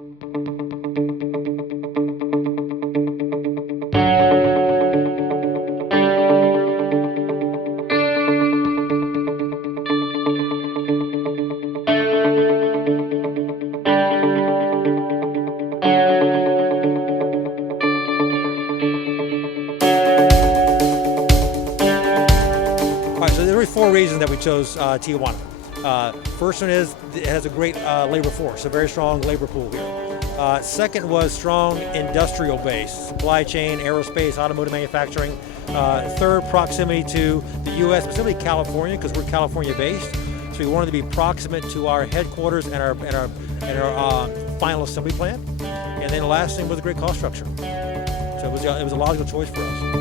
All right, so there are four reasons that we chose Tijuana. First one is it has a great labor force, a very strong labor pool here. Second was strong industrial base, supply chain, aerospace, automotive manufacturing. Third, proximity to the U.S., specifically California, because we're California based. So we wanted to be proximate to our headquarters and our final assembly plant. And then the last thing was a great cost structure. So it was a logical choice for us.